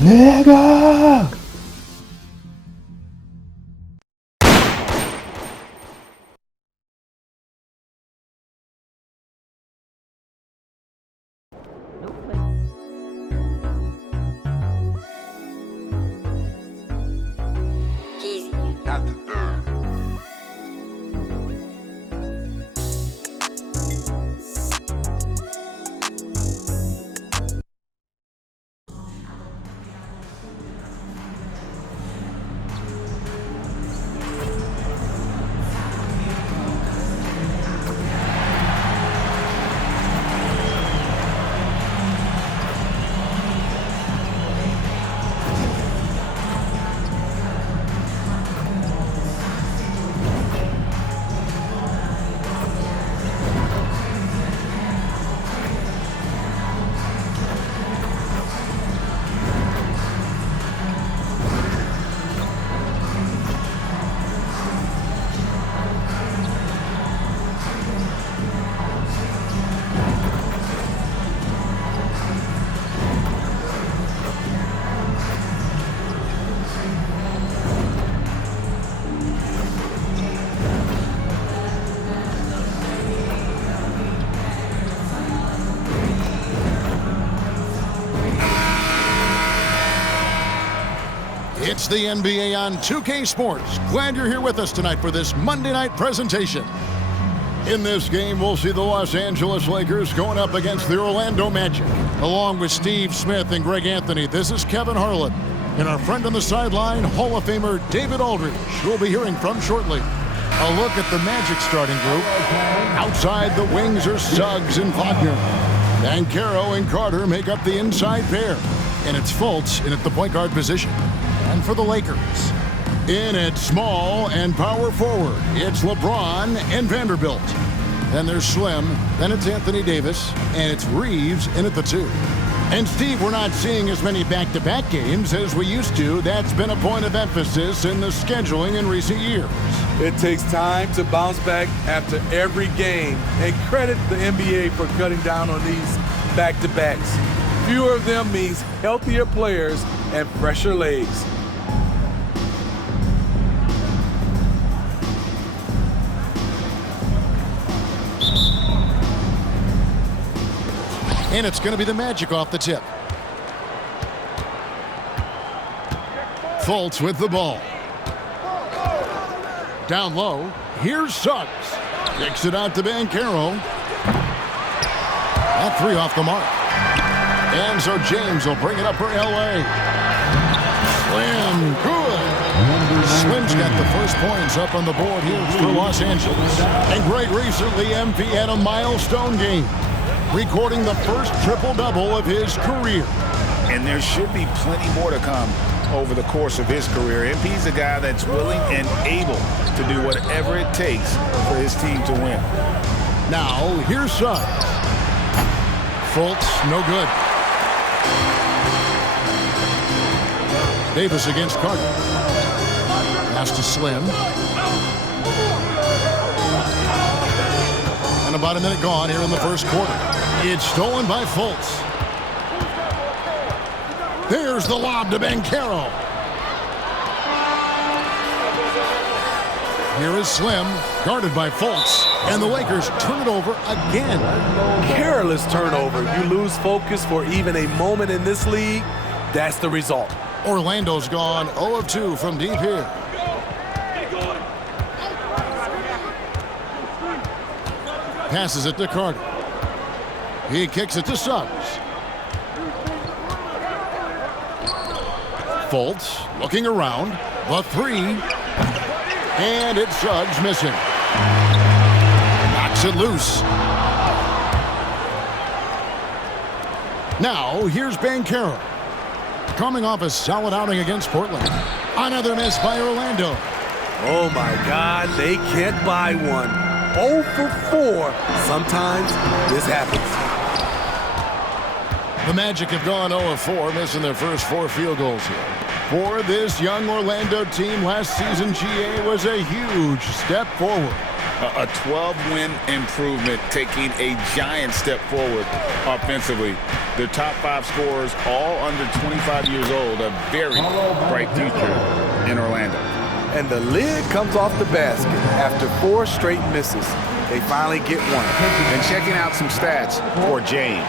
Nigga! It's the NBA on 2K Sports. Glad you're here with us tonight for this Monday night presentation. In this game, we'll see the Los Angeles Lakers going up against the Orlando Magic. Along with Steve Smith and Greg Anthony, this is Kevin Harlan. And our friend on the sideline, Hall of Famer David Aldridge, who we'll be hearing from shortly. A look at the Magic starting group. Outside the wings are Suggs and Wagner. Banchero and Carter make up the inside pair. And it's Fultz in at the point guard position. And for the Lakers, in at small and power forward, it's LeBron and Vanderbilt. Then there's Slim, then it's Anthony Davis, and it's Reeves in at the 2. And Steve, we're not seeing as many back-to-back games as we used to. That's been a point of emphasis in the scheduling in recent years. It takes time to bounce back after every game, and credit the NBA for cutting down on these back-to-backs. Fewer of them means healthier players and fresher legs. And it's going to be the Magic off the tip. Fultz with the ball. Down low. Here's Suggs. Kicks it out to Banchero. That 3 off the mark. And so James will bring it up for L.A. Slim, good. Slim's got the first points up on the board here for Los Angeles. And Greg, recently MP had a milestone game, recording the first triple-double of his career. And there should be plenty more to come over the course of his career. MP's a guy that's willing and able to do whatever it takes for his team to win. Now, here's Suggs. Fultz, no good. Davis against Carter. Pass to Slim. And about a minute gone here in the first quarter. It's stolen by Fultz. There's the lob to Banchero. Here is Slim, guarded by Fultz. And the Lakers turn it over again. Careless turnover. You lose focus for even a moment in this league. That's the result. Orlando's gone 0 of 2 from deep here. Passes it to Carter. He kicks it to Suggs. Fultz looking around. The 3. And it's Suggs missing. Knocks it loose. Now here's Banchero. Coming off a solid outing against Portland. Another miss by Orlando. Oh my God, they can't buy one. 0 for 4. Sometimes this happens. The Magic have gone 0 of 4, missing their first 4 field goals here. For this young Orlando team, last season GA was a huge step forward. A 12-win improvement, taking a giant step forward offensively. Their top 5 scorers, all under 25 years old, a very bright future in Orlando. And the lid comes off the basket after 4 straight misses. They finally get one. And checking out some stats for James.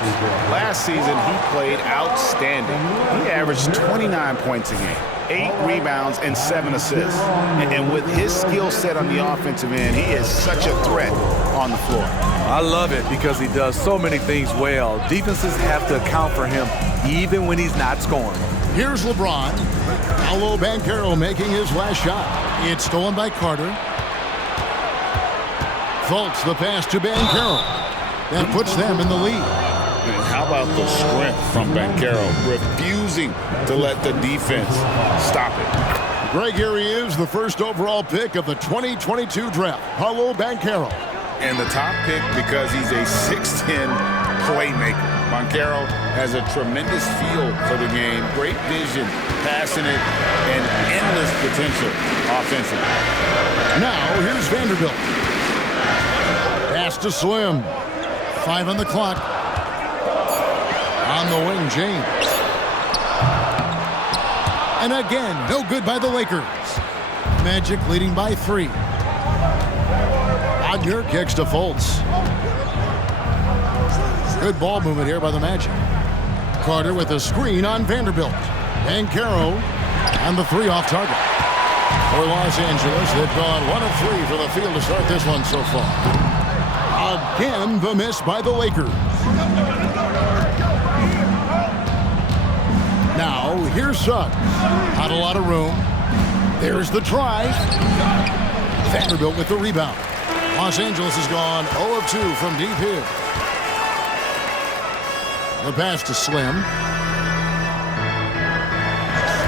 Last season, he played outstanding. He averaged 29 points a game, 8 rebounds, and 7 assists. And with his skill set on the offensive end, he is such a threat on the floor. I love it because he does so many things well. Defenses have to account for him even when he's not scoring. Here's LeBron. Paolo Banchero making his last shot. It's stolen by Carter. Fultz the pass to Banchero. That puts them in the lead. And how about the strength from Banchero, refusing to let the defense stop it. Greg, here he is, the first overall pick of the 2022 draft, Paolo Banchero. And the top pick because he's a 6'10 playmaker. Banchero has a tremendous feel for the game, great vision, passing it, and endless potential offensively. Now, here's Vanderbilt. Pass to Slim. 5 on the clock. On the wing, James. And again, no good by the Lakers. Magic leading by 3. Wagner kicks to Fultz. Good ball movement here by the Magic. Carter with a screen on Vanderbilt. Banchero on the 3 off target. For Los Angeles, they've gone 1 of 3 from the field to start this one so far. Again, the miss by the Lakers. Now, here's Suggs. Not a lot of room. There's the drive. Vanderbilt with the rebound. Los Angeles has gone 0 of 2 from deep here. The pass to Slim.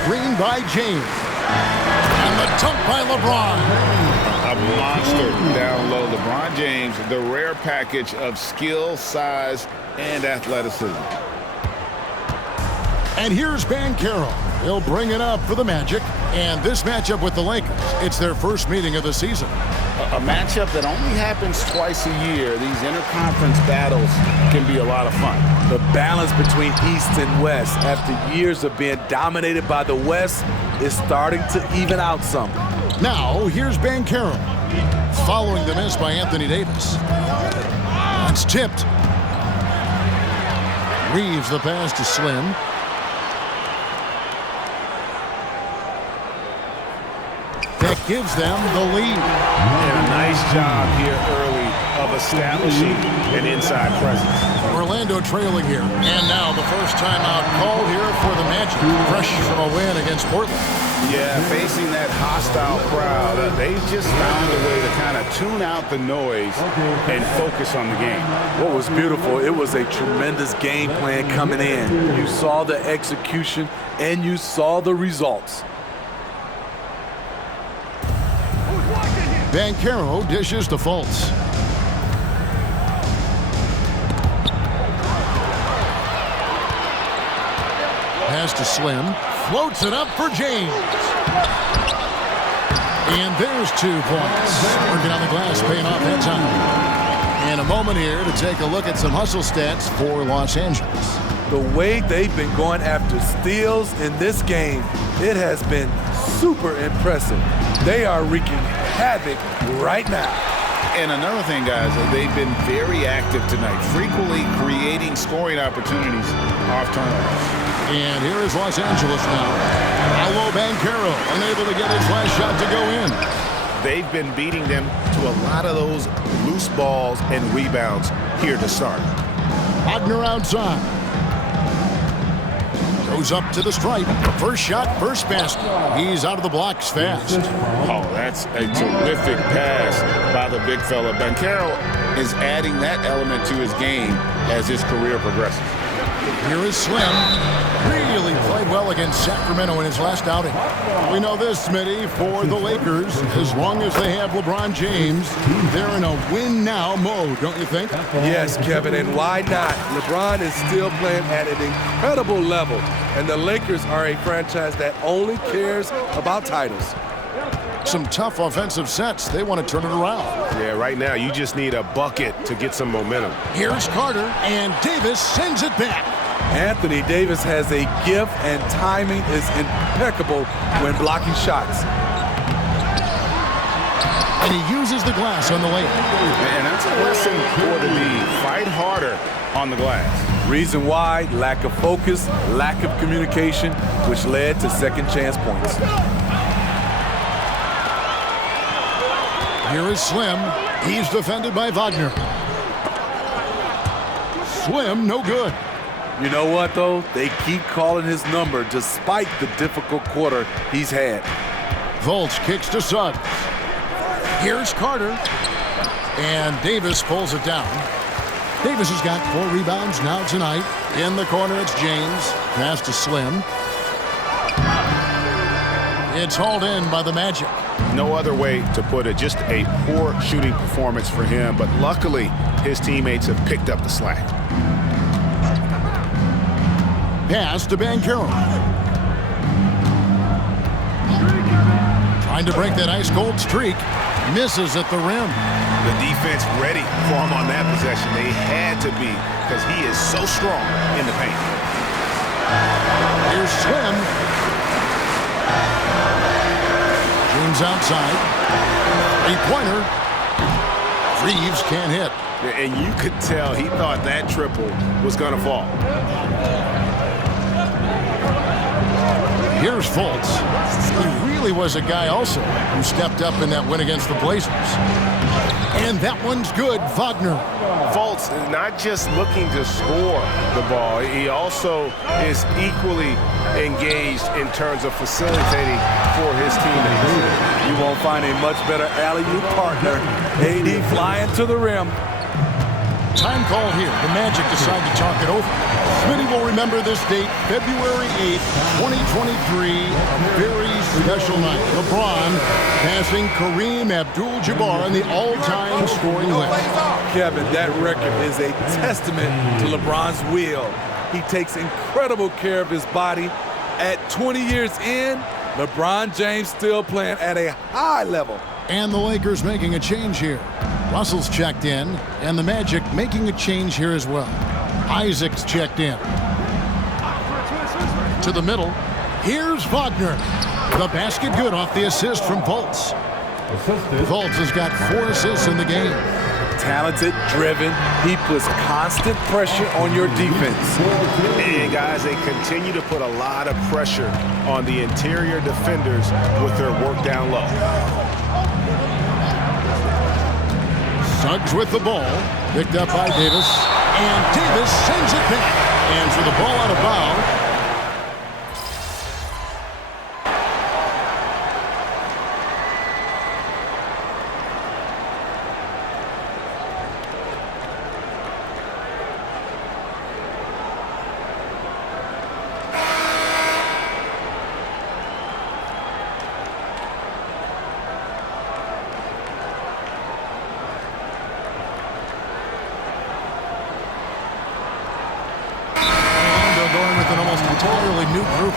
Screen by James. And the dunk by LeBron. A monster down low. LeBron James, the rare package of skill, size, and athleticism. And here's Banchero. He'll bring it up for the Magic. And this matchup with the Lakers, it's their first meeting of the season. A matchup that only happens twice a year. These interconference battles can be a lot of fun. The balance between East and West after years of being dominated by the West is starting to even out some. Now, here's Banchero. Following the miss by Anthony Davis. It's tipped. Reeves the pass to Slim. That gives them the lead. And a nice job here early of establishing an inside presence. Orlando trailing here. And now the first timeout called here for the Magic. Fresh from a win against Portland. Yeah, facing that hostile crowd, they've just found a way to kind of tune out the noise and focus on the game. What was beautiful, it was a tremendous game plan coming in. You saw the execution and you saw the results. Banchero dishes to Fultz. Pass to Slim. Floats it up for James. And there's 2 points. Working on the glass, paying off that time. And a moment here to take a look at some hustle stats for Los Angeles. The way they've been going after steals in this game, it has been super impressive. They are wreaking havoc right now. And another thing, guys, they've been very active tonight, frequently creating scoring opportunities off turnovers. And here is Los Angeles now. Paolo Banchero unable to get his last shot to go in. They've been beating them to a lot of those loose balls and rebounds here to start. Wagner outside. Goes up to the stripe. First shot, first basket. He's out of the blocks fast. Oh, that's a terrific pass by the big fella. Banchero is adding that element to his game as his career progresses. Here is Slim. Really played well against Sacramento in his last outing. We know this, Smitty, for the Lakers, as long as they have LeBron James, they're in a win-now mode, don't you think? Yes, Kevin, and why not? LeBron is still playing at an incredible level, and the Lakers are a franchise that only cares about titles. some tough offensive sets. They want to turn it around. Yeah, right now you just need a bucket to get some momentum. Here's Carter, and Davis sends it back. Anthony Davis has a gift, and timing is impeccable when blocking shots. And he uses the glass on the layup. And that's a lesson for the league. Fight harder on the glass. Reason why: lack of focus, lack of communication, which led to second chance points. Here is Slim. He's defended by Wagner. Slim, no good. You know what, though? They keep calling his number despite the difficult quarter he's had. Fultz kicks to Suggs. Here's Carter. And Davis pulls it down. Davis has got 4 rebounds now tonight. In the corner, it's James. Pass to Slim. It's hauled in by the Magic. No other way to put it. Just a poor shooting performance for him. But luckily, his teammates have picked up the slack. Pass to Banchero. Trying to break that ice-cold streak. Misses at the rim. The defense ready for him on that possession. They had to be, because he is so strong in the paint. Here's Slim. James outside. Three-pointer. Reeves can't hit. And you could tell he thought that triple was going to fall. Here's Fultz. He really was a guy also who stepped up in that win against the Blazers. And that one's good. Wagner. Fultz is not just looking to score the ball. He also is equally engaged in terms of facilitating for his teammates. You won't find a much better alley-oop partner. AD flying to the rim. Time call here. The Magic decide to talk it over. Smitty will remember this date, February 8th, 2023. A very special night. LeBron passing Kareem Abdul-Jabbar on the all-time scoring list. Kevin, that record is a testament to LeBron's will. He takes incredible care of his body. At 20 years in, LeBron James still playing at a high level. And the Lakers making a change here. Russell's checked in, and the Magic making a change here as well. Isaac's checked in. To the middle. Here's Wagner. The basket good off the assist from Fultz. Fultz has got 4 assists in the game. Talented, driven, he puts constant pressure on your defense. And guys, they continue to put a lot of pressure on the interior defenders with their work down low. Suggs with the ball. Picked up by Davis. And Davis sends it back. And for the ball out of bounds.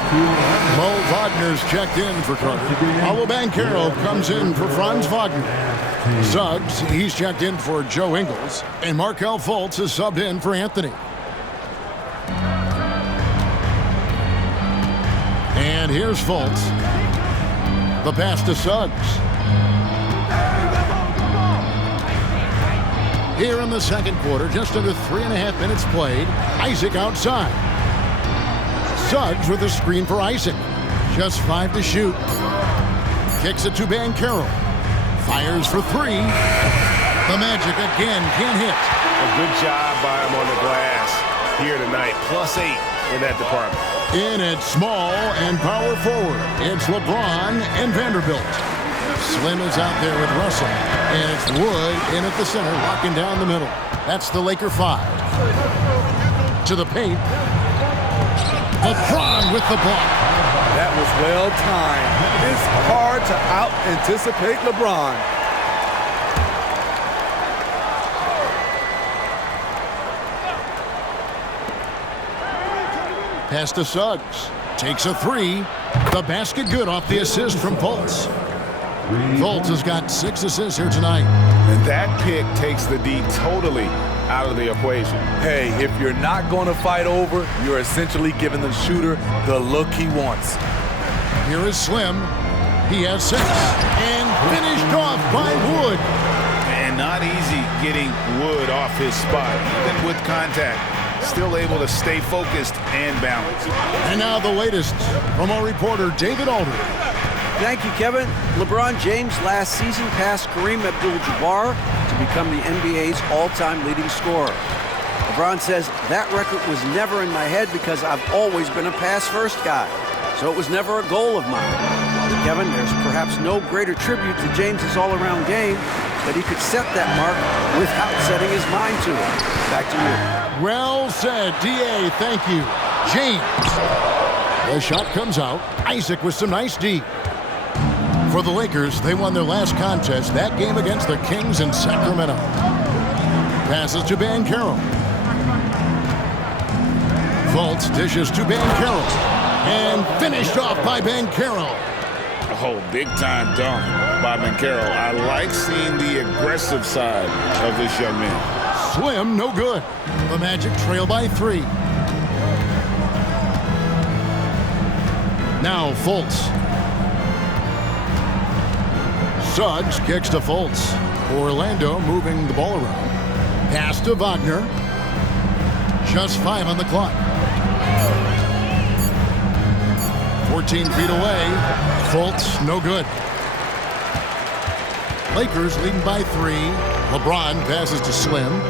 Mo Wagner's checked in for Carter. Paulo Banchero comes in for Franz Wagner. Suggs, he's checked in for Joe Ingles. And Markelle Fultz is subbed in for Anthony. And here's Fultz. The pass to Suggs. Here in the second quarter, just under 3.5 minutes played. Isaac outside. Suggs with a screen for Isaac. Just 5 to shoot. Kicks it to Banchero. Fires for 3. The Magic again can't hit. A good job by him on the glass here tonight. +8 in that department. In at small and power forward. It's LeBron and Vanderbilt. Slim is out there with Russell. And it's Wood in at the center, locking down the middle. That's the Laker 5. To the paint. LeBron with the block. That was well timed. It's hard to out-anticipate LeBron. Pass to Suggs. Takes a 3. The basket good off the assist from Fultz. Fultz has got 6 assists here tonight. And that pick takes the D totally out of the equation. Hey, if you're not going to fight over, you're essentially giving the shooter the look he wants. Here is Slim. He has 6. And finished off by Wood. And not easy getting Wood off his spot, even with contact. Still able to stay focused and balanced. And now the latest from our reporter, David Aldridge. Thank you, Kevin. LeBron James last season passed Kareem Abdul-Jabbar to become the NBA's all-time leading scorer. LeBron says, that record was never in my head because I've always been a pass-first guy, so it was never a goal of mine. Kevin, there's perhaps no greater tribute to James's all-around game that he could set that mark without setting his mind to it. Back to you. Well said, D.A. Thank you. James. The shot comes out. Isaac with some nice D. For the Lakers, they won their last contest, that game against the Kings in Sacramento. Passes to Banchero. Fultz dishes to Banchero. And finished off by Banchero. Oh, big-time dunk by Banchero. I like seeing the aggressive side of this young man. Slim, no good. The Magic trail by 3. Now Fultz. Suggs kicks to Fultz. Orlando moving the ball around. Pass to Wagner. Just 5 on the clock. 14 feet away. Fultz, no good. Lakers leading by 3. LeBron passes to Slim.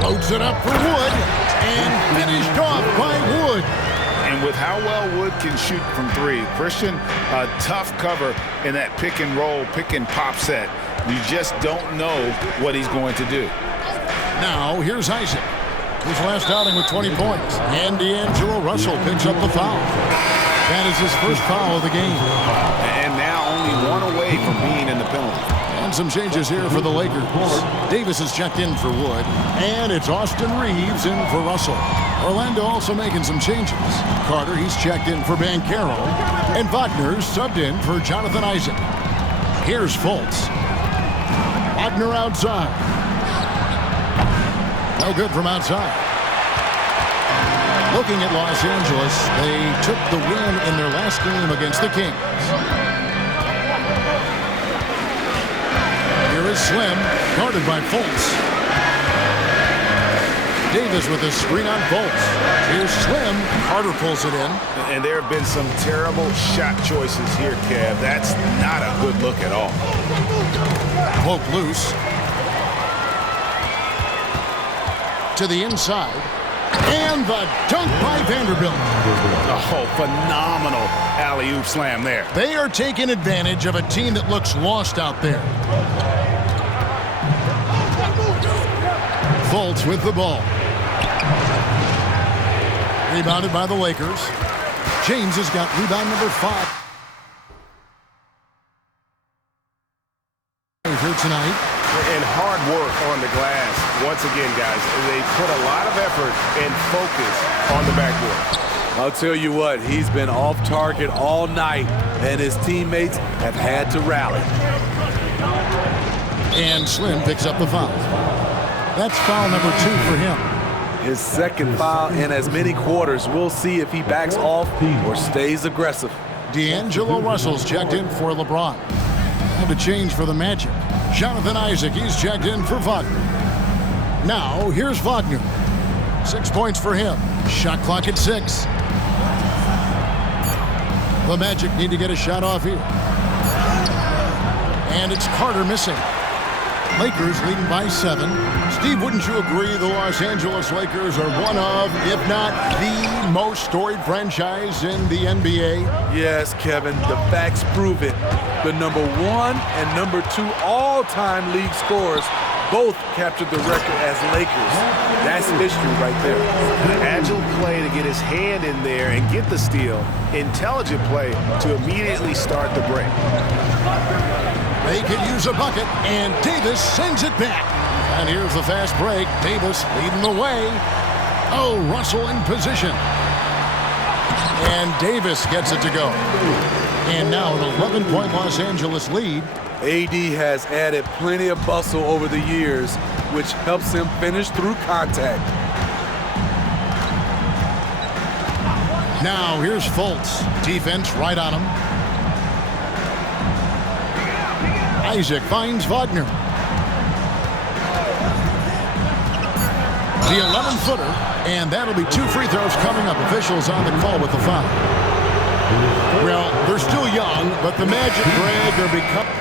Floats it up for Wood. And finished off by Wood. And with how well Wood can shoot from 3, Christian, a tough cover in that pick and roll, pick and pop set. You just don't know what he's going to do. Now here's Isaac. His last outing with 20 points. And D'Angelo Russell picks up the foul. That is his first foul of the game. And now only 1 away from being in the penalty. And some changes here for the Lakers. Davis is checked in for Wood. And it's Austin Reeves in for Russell. Orlando also making some changes. Carter, he's checked in for Banchero. And Wagner's subbed in for Jonathan Isaac. Here's Fultz. Wagner outside. No good from outside. Looking at Los Angeles, they took the win in their last game against the Kings. Here is Slim, guarded by Fultz. Davis with a screen on Fultz. Here's Slim. Carter pulls it in. And there have been some terrible shot choices here, Kev. That's not a good look at all. Poke loose. To the inside. And the dunk by Vanderbilt. Oh, phenomenal alley-oop slam there. They are taking advantage of a team that looks lost out there. Fultz with the ball. Rebounded by the Lakers. James has got rebound number 5. Here tonight. And hard work on the glass. Once again, guys, they put a lot of effort and focus on the backboard. I'll tell you what, he's been off target all night, and his teammates have had to rally. And Slim picks up the foul. That's foul number 2 for him. His second foul in as many quarters. We'll see if he backs off or stays aggressive. D'Angelo Russell's checked in for LeBron. And a change for the Magic. Jonathan Isaac, he's checked in for Wagner. Now, here's Wagner. 6 points for him. Shot clock at 6. The Magic need to get a shot off here. And it's Carter missing. Lakers leading by 7. Steve, wouldn't you agree the Los Angeles Lakers are one of, if not the most storied franchise in the NBA? Yes, Kevin, the facts prove it. The number 1 and number 2 all-time league scorers both captured the record as Lakers. That's history right there. Agile play to get his hand in there and get the steal. Intelligent play to immediately start the break. They could use a bucket, and Davis sends it back. And here's the fast break. Davis leading the way. Oh, Russell in position. And Davis gets it to go. And now an 11-point Los Angeles lead. AD has added plenty of bustle over the years, which helps him finish through contact. Now here's Fultz. Defense right on him. Isaac finds Wagner. The 11-footer, and that'll be 2 free throws coming up. Officials on the call with the foul. Well, they're still young, but the Magic, Greg, are becoming...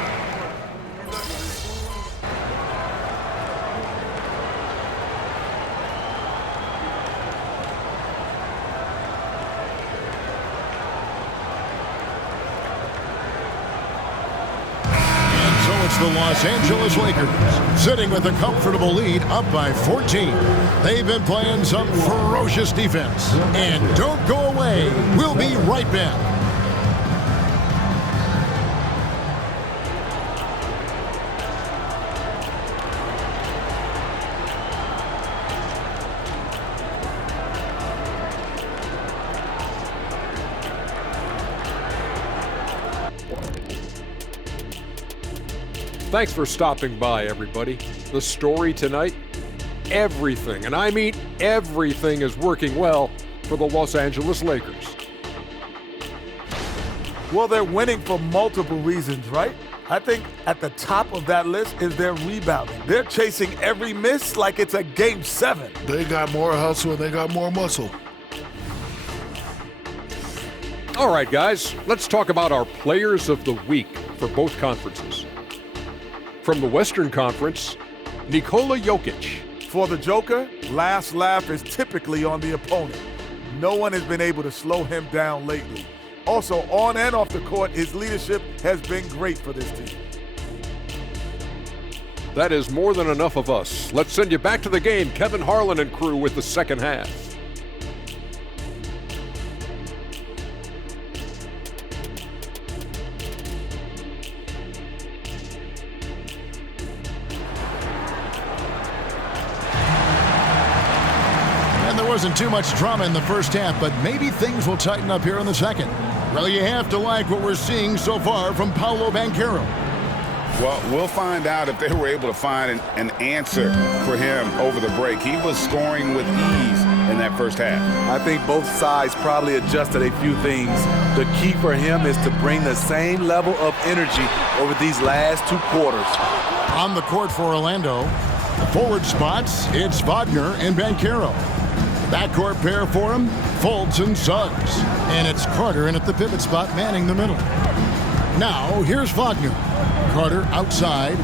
The Los Angeles Lakers sitting with a comfortable lead up by 14. They've been playing some ferocious defense. And don't go away. We'll be right back. Thanks for stopping by, everybody. The story tonight, everything, and I mean everything, is working well for the Los Angeles Lakers. Well, they're winning for multiple reasons, right? I think at the top of that list is their rebounding. They're chasing every miss like it's a Game 7. They got more hustle and they got more muscle. All right, guys, let's talk about our players of the week for both conferences. From the Western Conference, Nikola Jokic. For the Joker, last laugh is typically on the opponent. No one has been able to slow him down lately. Also, on and off the court, his leadership has been great for this team. That is more than enough of us. Let's send you back to the game, Kevin Harlan and crew, with the second half. Wasn't too much drama in the first half, but maybe things will tighten up here in the second. Well, you have to like what we're seeing so far from Paolo Banchero. Well, we'll find out if they were able to find an answer for him over the break. He was scoring with ease in that first half. I think both sides probably adjusted a few things. The key for him is to bring the same level of energy over these last 2 quarters. On the court for Orlando, the forward spots, it's Wagner and Banchero. Backcourt pair for him, Fultz and Suggs. And it's Carter in at the pivot spot, manning the middle. Now, here's Wagner. Carter outside.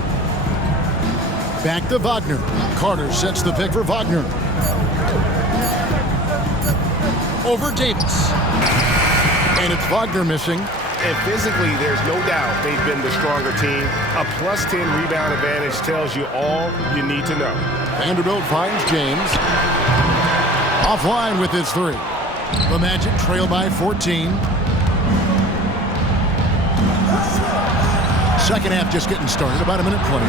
Back to Wagner. Carter sets the pick for Wagner. Over Davis. And it's Wagner missing. And physically, there's no doubt they've been the stronger team. A plus 10 rebound advantage tells you all you need to know. Vanderbilt finds James. Offline with his 3. The Magic trail by 14. Second half just getting started, about a minute played.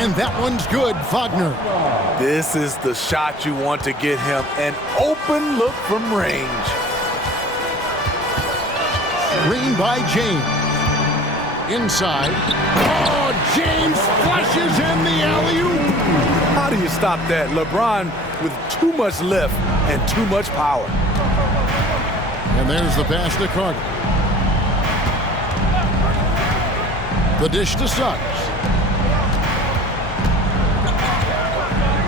And that one's good, Wagner. This is the shot you want to get him, an open look from range. Screen by James. Inside. Oh, James flushes in the alley-oop. How do you stop that? LeBron with too much lift and too much power. And there's the pass to Carter. The dish to Suggs.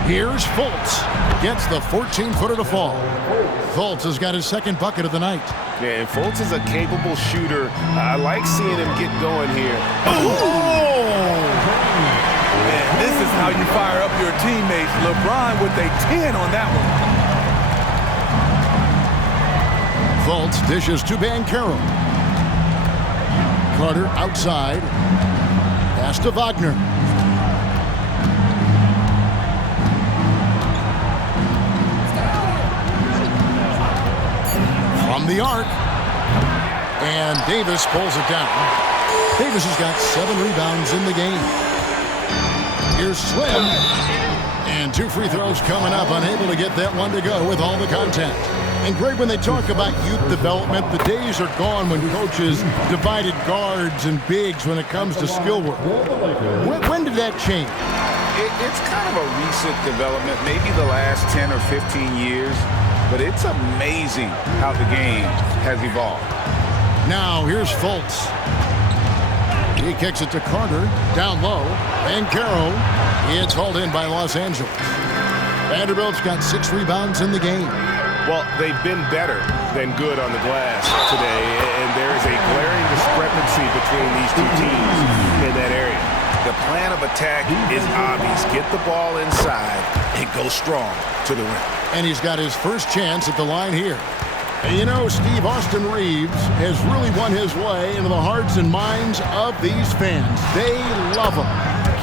Here's Fultz. Gets the 14-footer to fall. Fultz has got his second bucket of the night. Yeah, and Fultz is a capable shooter. I like seeing him get going here. Man, this is how you fire up your teammates. LeBron with a 10 on that one. Fultz dishes to Banchero. Carter outside. Pass to Wagner. From the arc. And Davis pulls it down. Davis has got 7 rebounds in the game. Here's Slim. And 2 free throws coming up. Unable to get that one to go with all the contact. And Greg, when they talk about youth development, the days are gone when coaches divided guards and bigs when it comes to skill work. When did that change? It's kind of a recent development, maybe the last 10 or 15 years, but it's amazing how the game has evolved. Now, here's Fultz. He kicks it to Carter, down low, and Caro. It's hauled in by Los Angeles. Vanderbilt's got 6 rebounds in the game. Well, they've been better than good on the glass today, and there is a glaring discrepancy between these two teams in that area. The plan of attack is obvious. Get the ball inside and go strong to the rim. And he's got his first chance at the line here. And you know, Steve, Austin Reeves has really won his way into the hearts and minds of these fans. They love him.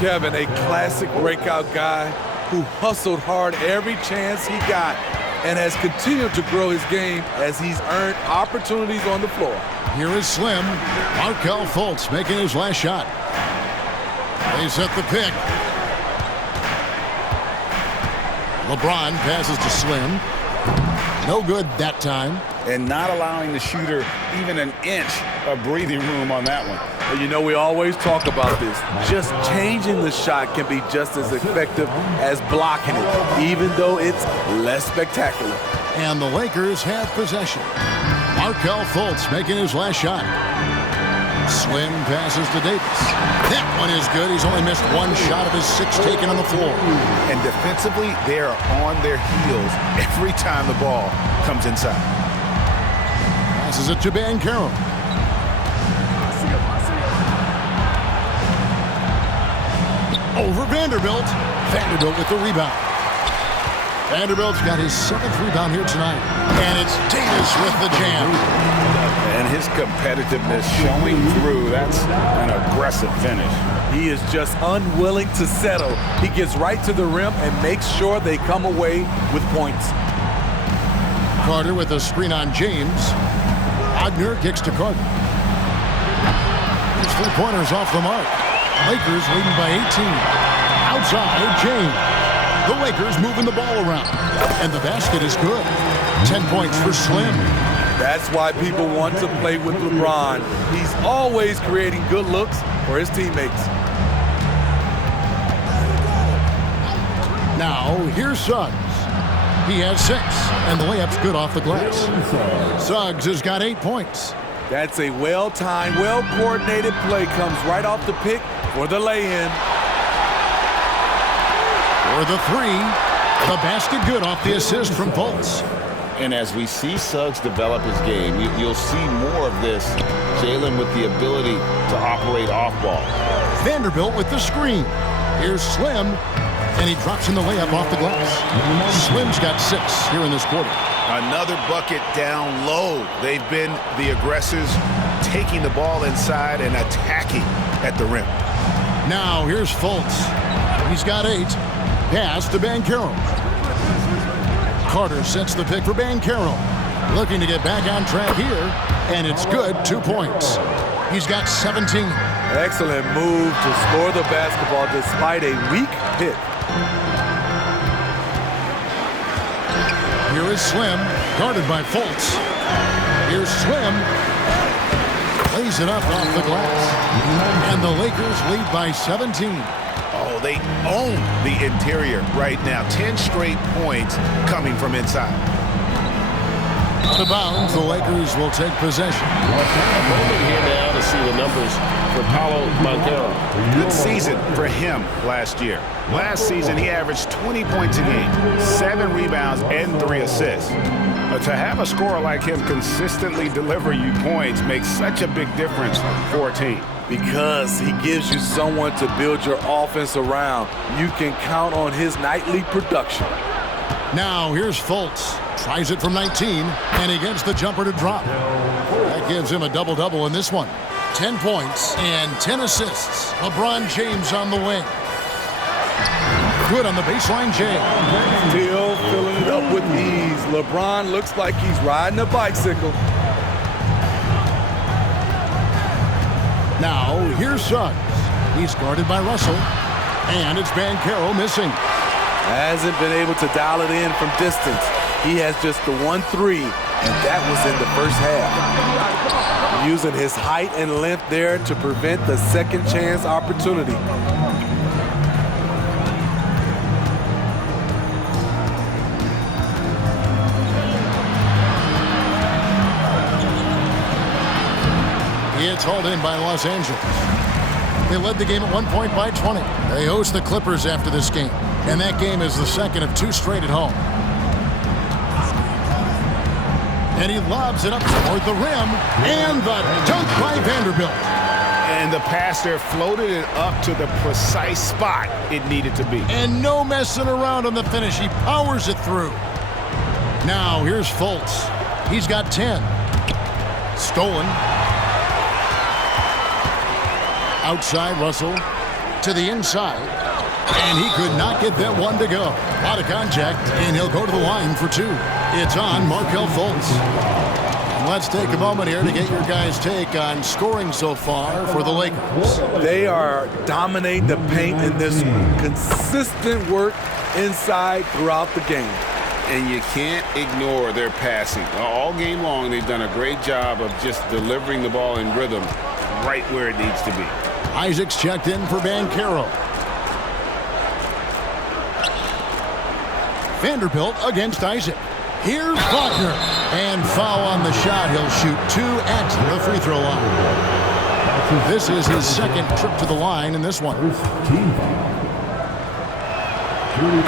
Kevin, a classic breakout guy who hustled hard every chance he got and has continued to grow his game as he's earned opportunities on the floor. Here is Slim. Markelle Fultz making his last shot. They set the pick. LeBron passes to Slim. No good that time. And not allowing the shooter even an inch of breathing room on that one. And you know, we always talk about this. Just changing the shot can be just as effective as blocking it, even though it's less spectacular. And the Lakers have possession. Markelle Fultz making his last shot. Slim passes to Davis. That one is good. He's only missed 1 shot of his 6 taken on the floor. And defensively, they are on their heels every time the ball comes inside. Passes it to Caro. Over Vanderbilt. Vanderbilt with the rebound. Vanderbilt's got his 7th rebound here tonight. And it's Davis with the jam. And his competitiveness showing through. That's an aggressive finish. He is just unwilling to settle. He gets right to the rim and makes sure they come away with points. Carter with a screen on James. Wagner kicks to Carter. His 3-pointers off the mark. Lakers leading by 18. Outside, James. The Lakers moving the ball around. And the basket is good. 10 points for Slim. That's why people want to play with LeBron. He's always creating good looks for his teammates. Now, here's Suggs. He has 6, and the layup's good off the glass. Suggs has got 8 points. That's a well-timed, well-coordinated play. Comes right off the pick for the lay-in. For the 3, the basket good off the assist from Fultz. And as we see Suggs develop his game, you'll see more of this. Jalen with the ability to operate off ball. Vanderbilt with the screen. Here's Slim, and he drops in the layup off the glass. Slim's got 6 here in this quarter. Another bucket down low. They've been the aggressors, taking the ball inside and attacking at the rim. Now here's Fultz. He's got 8. Pass to Caro. Carter sets the pick for Caro. Looking to get back on track here, and it's good. 2 points. He's got 17. Excellent move to score the basketball despite a weak hit. Here is Slim, guarded by Fultz. Here's Slim. Lays it up off the glass. And the Lakers lead by 17. Oh, they own the interior right now. 10 straight points coming from inside. Out of bounds, the Lakers will take possession. A moment here now to see the numbers for Paolo Banchero. Good season for him last year. Last season, he averaged 20 points a game, 7 rebounds, and 3 assists. But to have a scorer like him consistently deliver you points makes such a big difference for a team. Because he gives you someone to build your offense around. You can count on his nightly production. Now here's Fultz. Tries it from 19, and he gets the jumper to drop. That gives him a double-double in this one. 10 points and 10 assists. LeBron James on the wing. Good on the baseline, James. Still filling it up with ease. LeBron looks like he's riding a bicycle. Now, here's Suggs. He's guarded by Russell. And it's Caro missing. Hasn't been able to dial it in from distance. He has just the 1-3, and that was in the first half. Using his height and length there to prevent the second chance opportunity. It's hauled in by Los Angeles. They led the game at one point by 20. They host the Clippers after this game, and that game is the second of 2 straight at home. And he lobs it up toward the rim, and the dunk by Vanderbilt. And the pass there floated it up to the precise spot it needed to be. And no messing around on the finish. He powers it through. Now here's Fultz. He's got 10. Stolen. Outside Russell to the inside. And he could not get that one to go. A lot of contact, and he'll go to the line for 2. It's on Markelle Fultz. And let's take a moment here to get your guys' take on scoring so far for the Lakers. They are dominating the paint in this consistent work inside throughout the game. And you can't ignore their passing. All game long, they've done a great job of just delivering the ball in rhythm right where it needs to be. Isaac's checked in for MyCareer. Vanderbilt against Isaac. Here's Wagner. And foul on the shot. He'll shoot 2 at the free throw line. This is his second trip to the line in this one.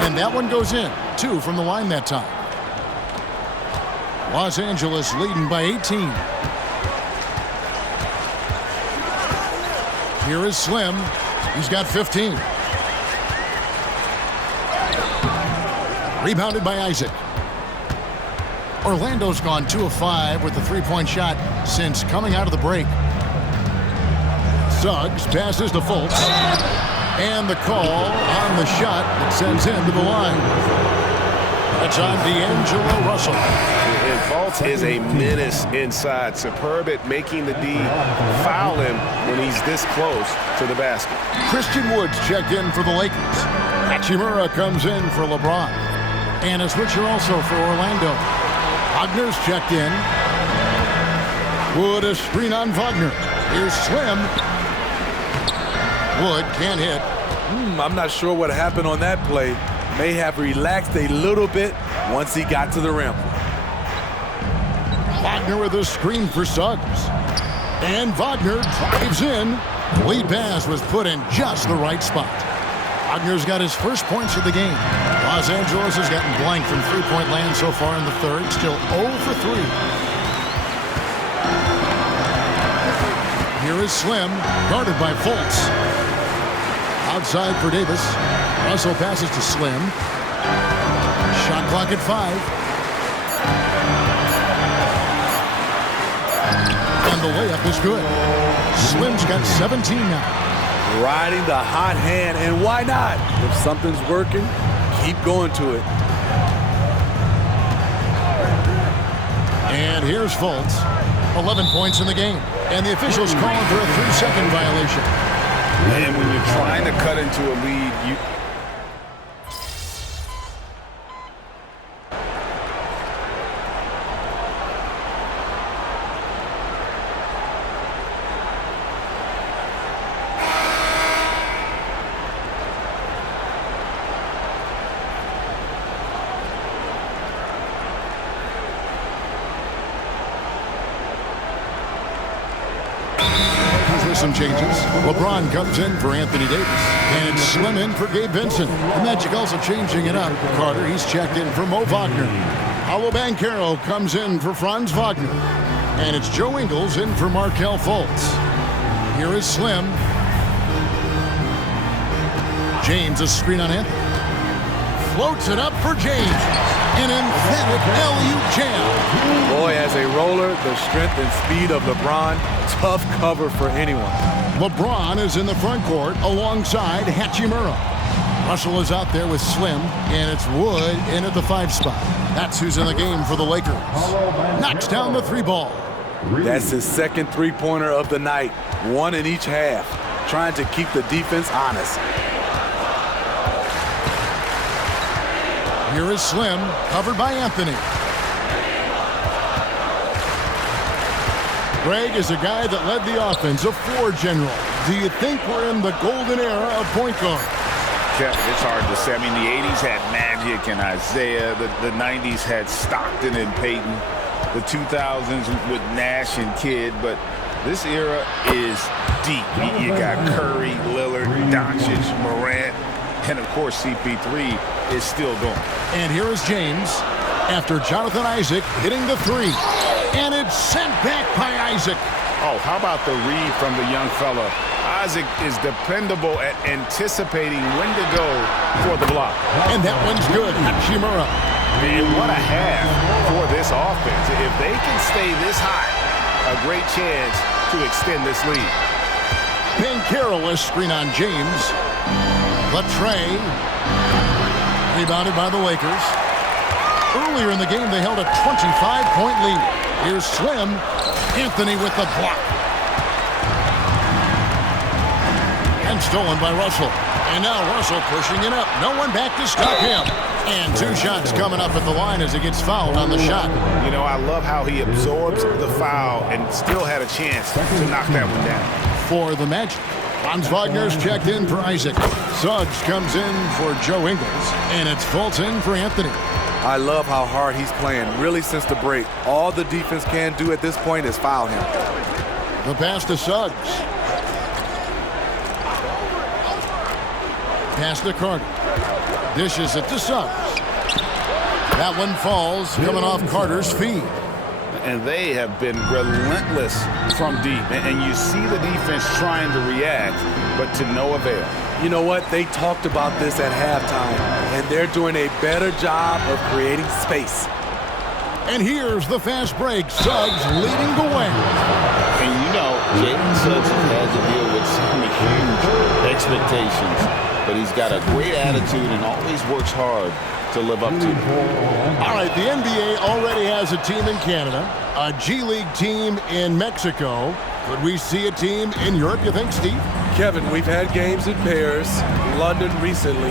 And that one goes in. 2 from the line that time. Los Angeles leading by 18. Here is Slim. He's got 15. Rebounded by Isaac. Orlando's gone 2 of 5 with the 3-point shot since coming out of the break. Suggs passes to Fultz. And the call on the shot that sends him to the line. That's on D'Angelo Russell. And Fultz is a menace inside. Superb at making the D foul him when he's this close to the basket. Christian Woods checked in for the Lakers. Hachimura comes in for LeBron. And a switcher also for Orlando. Wagner's checked in. Wood a screen on Wagner. Here's Slim. Wood can't hit. I'm not sure what happened on that play. May have relaxed a little bit once he got to the rim. Wagner with a screen for Suggs. And Wagner drives in. The lead pass was put in just the right spot. Wagner's got his first points of the game. Los Angeles has gotten blank from 3-point land so far in the third. Still 0 for 3. Here is Slim, guarded by Fultz. Outside for Davis. Russell passes to Slim. Shot clock at 5. And the layup is good. Slim's got 17 now. Riding the hot hand, and why not? If something's working, keep going to it. And here's Fultz. 11 points in the game. And the officials calling for a 3-second violation. And when you're trying to cut into a lead, you... Some changes. LeBron comes in for Anthony Davis. And it's Slim in for Gabe Vincent. The Magic also changing it up. Carter, he's checked in for Mo Wagner. Paolo Banchero comes in for Franz Wagner. And it's Joe Ingles in for Markelle Fultz. Here is Slim. James, a screen on Anthony. Floats it up for James. An emphatic alley-oop jam. Boy, as a roller, the strength and speed of LeBron, tough cover for anyone. LeBron is in the front court alongside Hachimura. Russell is out there with Slim, and it's Wood in at the 5 spot. That's who's in the game for the Lakers. Knocks down the 3 ball. That's his second 3-pointer of the night, 1 in each half, trying to keep the defense honest. Here is Slim, covered by Anthony. Greg is a guy that led the offense, a floor general. Do you think we're in the golden era of point guard? Kevin, it's hard to say. I mean, the 80s had Magic and Isaiah. The 90s had Stockton and Peyton. The 2000s with Nash and Kidd. But this era is deep. You got Curry, Lillard, Doncic, Morant, and, of course, CP3 is still going. And here is James after Jonathan Isaac hitting the three. And it's sent back by Isaac. Oh, how about the read from the young fella? Isaac is dependable at anticipating when to go for the block. And that one's good. Hachimura. And what a half for this offense. If they can stay this high, a great chance to extend this lead. Careless screen on James. Latre. Rebounded by the Lakers. Earlier in the game, they held a 25-point lead. Here's Slim. Anthony with the block. And stolen by Russell. And now Russell pushing it up. No one back to stop him. And 2 shots coming up at the line as he gets fouled on the shot. You know, I love how he absorbs the foul and still had a chance to knock that one down. For the Magic, Franz Wagner's checked in for Isaac. Suggs comes in for Joe Ingles. And it's Fulton for Anthony. I love how hard he's playing, really, since the break. All the defense can do at this point is foul him. The pass to Suggs. Pass to Carter. Dishes it to Suggs. That one falls, coming off Carter's feet. And they have been relentless from deep. And you see the defense trying to react, but to no avail. You know what? They talked about this at halftime, and they're doing a better job of creating space. And here's the fast break. Suggs leading the way. And you know, Jalen Suggs has had to deal with some huge expectations, but he's got a great attitude and always works hard to live up to. All right, the NBA already has a team in Canada, a G League team in Mexico. Could we see a team in Europe, you think, Steve? Kevin, we've had games in Paris, London recently.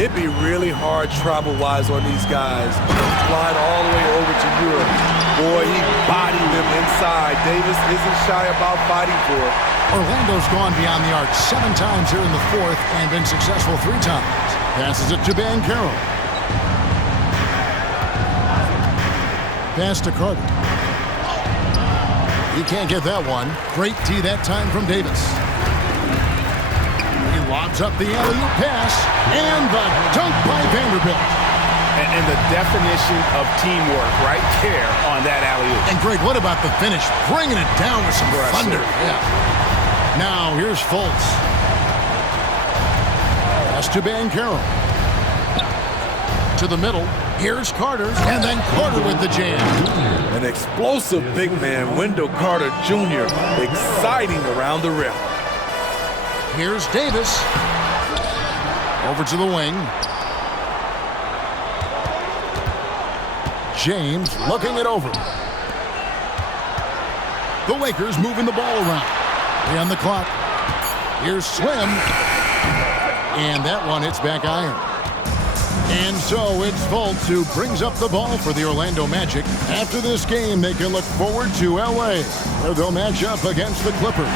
It'd be really hard travel-wise on these guys. Flying all the way over to Europe. Boy, he bodied them inside. Davis isn't shy about fighting for it. Orlando's gone beyond the arc 7 times here in the 4th and been successful 3 times. Passes it to Banchero. Pass to Carter. He can't get that one. Great tee that time from Davis. He lobs up the alley-oop pass, and the dunk by Vanderbilt. And the definition of teamwork right there on that alley-oop. And Greg, what about the finish? Bringing it down with some thunder. Yeah. Now here's Fultz. Pass to Banchero. To the middle. Here's Carter, and then Carter with the jam. An explosive big man, Wendell Carter Jr., exciting around the rim. Here's Davis. Over to the wing. James looking it over. The Lakers moving the ball around. On the clock. Here's Slim. And that one hits back iron. And so it's Fultz who brings up the ball for the Orlando Magic. After this game, they can look forward to L.A., where they'll match up against the Clippers.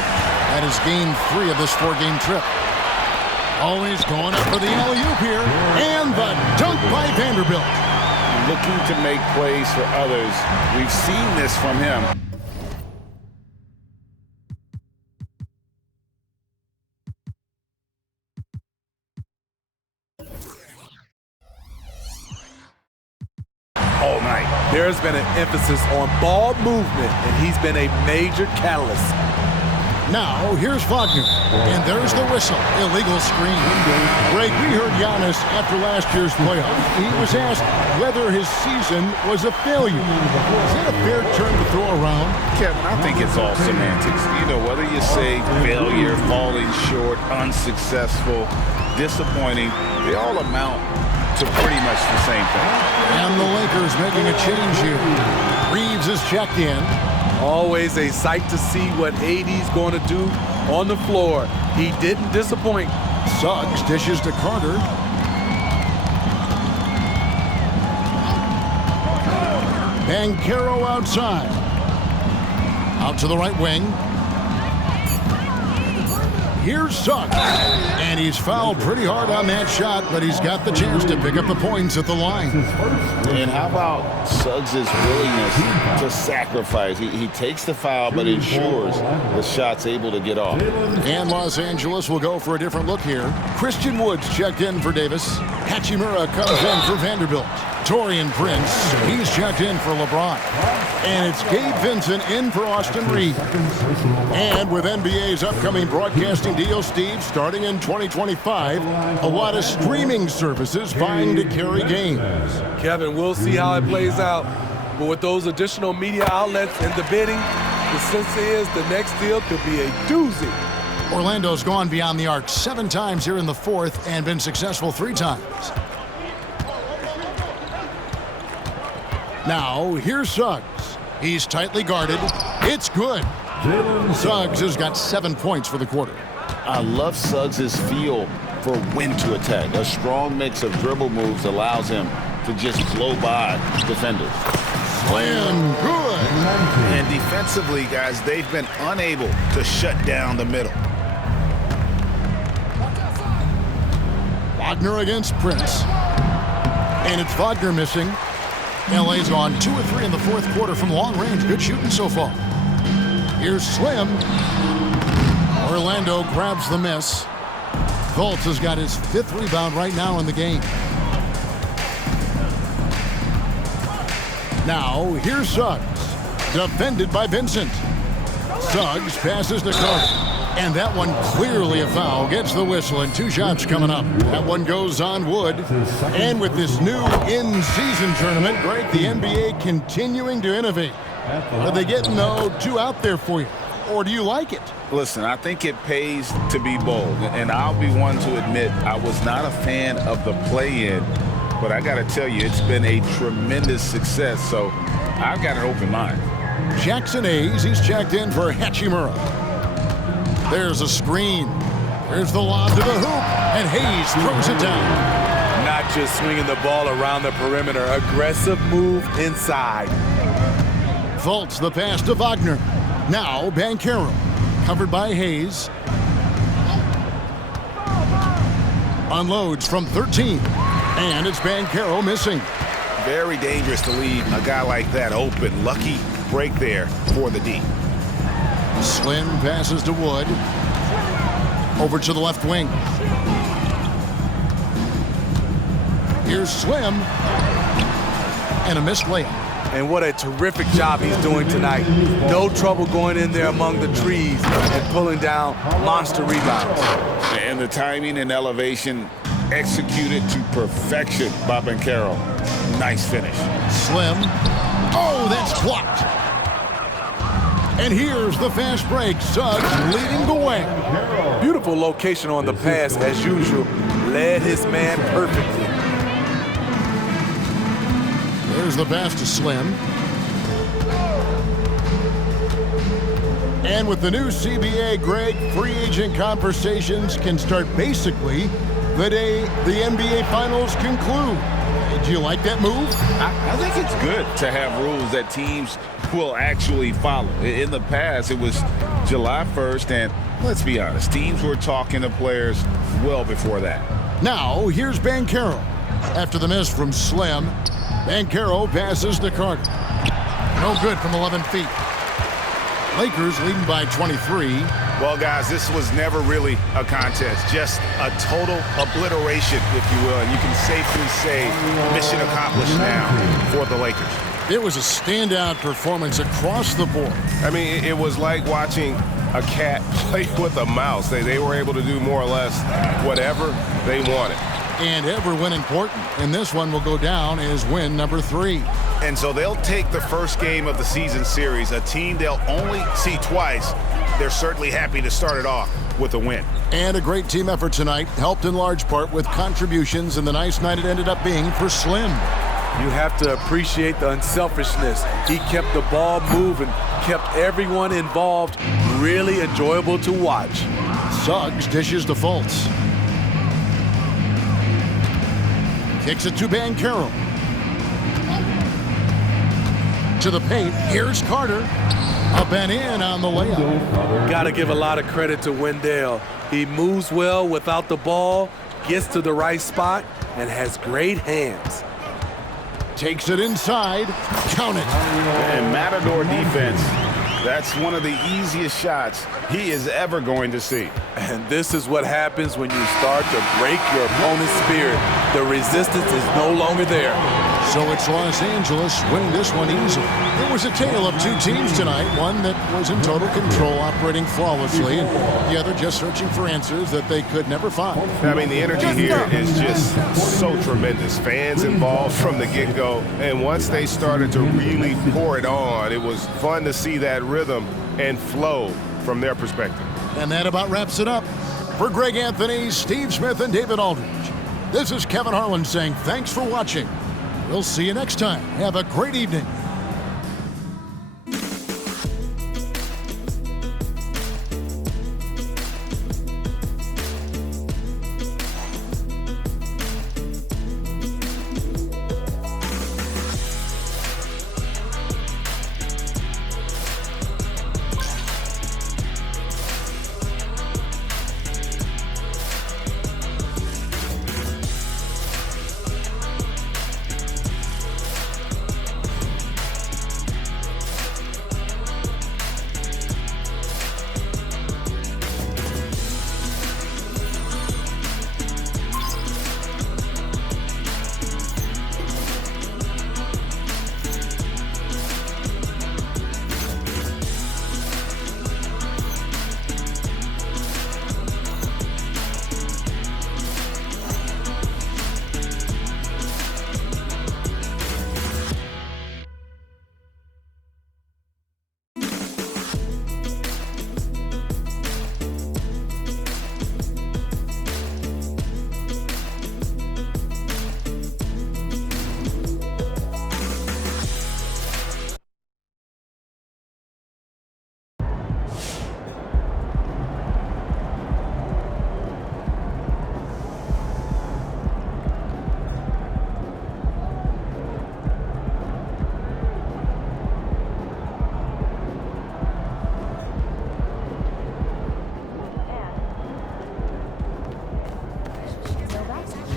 That is game 3 of this 4-game trip. Always going up for the alley-oop here. And the dunk by Vanderbilt. Looking to make plays for others. We've seen this from him. All night. There's been an emphasis on ball movement, and he's been a major catalyst. Now, here's Wagner. And there's the whistle. Illegal screen. Greg, we heard Giannis after last year's playoff. He was asked whether his season was a failure. Is that a fair term to throw around? Kevin, I think it's all semantics. You know, whether you say failure, falling short, unsuccessful, disappointing, they all amount to pretty much the same thing. And the Lakers making a change here. Reeves is checked in. Always a sight to see what AD's going to do on the floor. He didn't disappoint. Suggs dishes to Carter. Banchero outside. Out to the right wing. Here's Suggs. And he's fouled pretty hard on that shot, but he's got the chance to pick up the points at the line. And how about Suggs' willingness to sacrifice? He takes the foul, but ensures the shot's able to get off. And Los Angeles will go for a different look here. Christian Woods checked in for Davis. Hachimura comes in for Vanderbilt. Taurean Prince, he's checked in for LeBron. And it's Gabe Vincent in for Austin Reeves. And with NBA's upcoming broadcasting deal, Steve, starting in 2025, a lot of streaming services vying to carry games. Kevin, we'll see how it plays out. But with those additional media outlets in the bidding, the sense is the next deal could be a doozy. Orlando's gone beyond the arc 7 times here in the fourth and been successful 3 times. Now, here's Suggs. He's tightly guarded. It's good. Suggs has got 7 points for the quarter. I love Suggs' feel for when to attack. A strong mix of dribble moves allows him to just blow by defenders. Slam, good. And defensively, guys, they've been unable to shut down the middle. Wagner against Prince. And it's Wagner missing. LA's gone 2 of 3 in the fourth quarter from long range. Good shooting so far. Here's Slim. Orlando grabs the miss. Fultz has got his 5th rebound right now in the game. Now, here's Suggs. Defended by Vincent. Suggs passes to Carter. And that one clearly a foul. Gets the whistle and 2 shots coming up. That one goes on Wood. And with this new in-season tournament, Greg, the NBA continuing to innovate. Are they getting, though, too out there for you? Or do you like it? Listen, I think it pays to be bold. And I'll be one to admit I was not a fan of the play-in. But I got to tell you, it's been a tremendous success. So I've got an open mind. Jackson Hayes, he's checked in for Hachimura. There's a screen. There's the lob to the hoop, and Hayes throws it down. Not just swinging the ball around the perimeter. Aggressive move inside. Fultz the pass to Wagner. Now Banchero, covered by Hayes. Unloads from 13, and it's Banchero missing. Very dangerous to leave a guy like that open. Lucky break there for the D. Slim passes to Wood. Over to the left wing. Here's Slim. And a missed layup. And what a terrific job he's doing tonight. No trouble going in there among the trees and pulling down monster rebounds. And the timing and elevation executed to perfection by Banchero. Nice finish. Slim. Oh, that's blocked. And here's the fast break. Suggs leading the way. Beautiful location on the pass as usual. Led his man perfectly. There's the pass to Slim. And with the new CBA, Greg, free agent conversations can start basically the day the NBA Finals conclude. Do you like that move? I think it's good to have rules that teams will actually follow. In the past, it was July 1st, and let's be honest, teams were talking to players well before that. Now, here's Banchero. After the miss from Slim, Banchero passes to Carter. No good from 11 feet. Lakers leading by 23. Well, guys, this was never really a contest, just a total obliteration, if you will. And you can safely say mission accomplished now for the Lakers. It was a standout performance across the board. I mean, it was like watching a cat play with a mouse. They were able to do more or less whatever they wanted. And every win important. And this one will go down as win number 3. And so they'll take the first game of the season series, a team they'll only see twice. They're certainly happy to start it off with a win. And a great team effort tonight, helped in large part with contributions, and the nice night it ended up being for Slim. You have to appreciate the unselfishness. He kept the ball moving, kept everyone involved, really enjoyable to watch. Suggs dishes to Fultz. Kicks it to Banchero. into the paint. Here's Carter. Up and in on the layup. Got to give a lot of credit to Wendell. He moves well without the ball, gets to the right spot, and has great hands. Takes it inside. Count it. And Matador defense, that's one of the easiest shots he is ever going to see. And this is what happens when you start to break your opponent's spirit. The resistance is no longer there. So it's Los Angeles winning this one easily. It was a tale of two teams tonight, one that was in total control, operating flawlessly, and the other just searching for answers that they could never find. I mean, the energy here is just so tremendous. Fans involved from the get-go, and once they started to really pour it on, it was fun to see that rhythm and flow from their perspective. And that about wraps it up. For Greg Anthony, Steve Smith, and David Aldridge, this is Kevin Harlan saying thanks for watching. We'll see you next time. Have a great evening.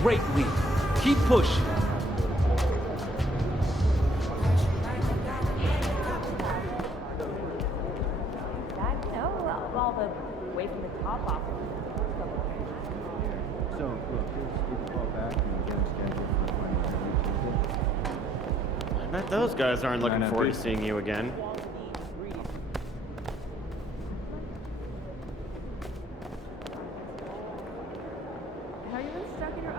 Great lead. Keep pushing. All the way from the top off. So, look, here's the ball back and get him scheduled for Wednesday. I bet those guys aren't looking forward to seeing you again. Have you been stuck in your